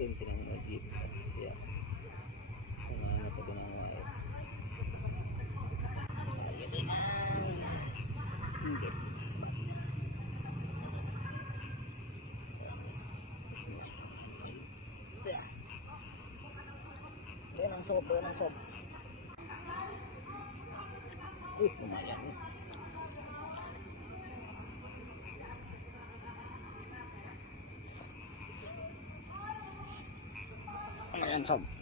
Tin sering ngajit siya. Kung ano ito din ang mga guys. Yan ang sob, yan ang sob. Lumayan. Ayan sob.